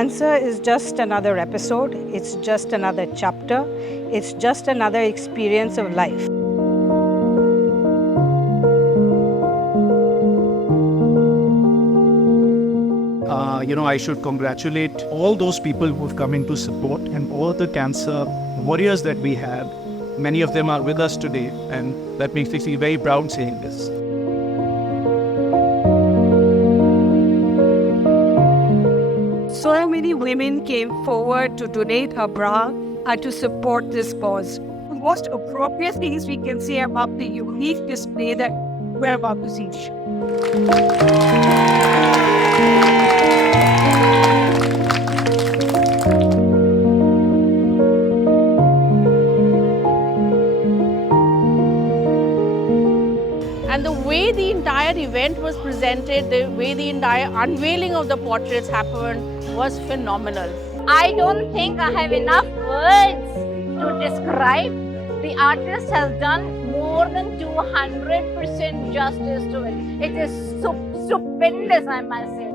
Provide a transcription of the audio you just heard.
Cancer is just another episode, it's just another chapter, it's just another experience of life. I should congratulate all those people who have come in to support and all the cancer warriors that we have. Many of them are with us today, and that makes me feel very proud saying this. So many women came forward to donate her bra and to support this cause. The most appropriate things we can say about the unique display that we're about to see. And the way the entire event was presented, the way the entire unveiling of the portraits happened was phenomenal. I don't think I have enough words to describe. The artist has done more than 200% justice to it. It is stupendous, I must say.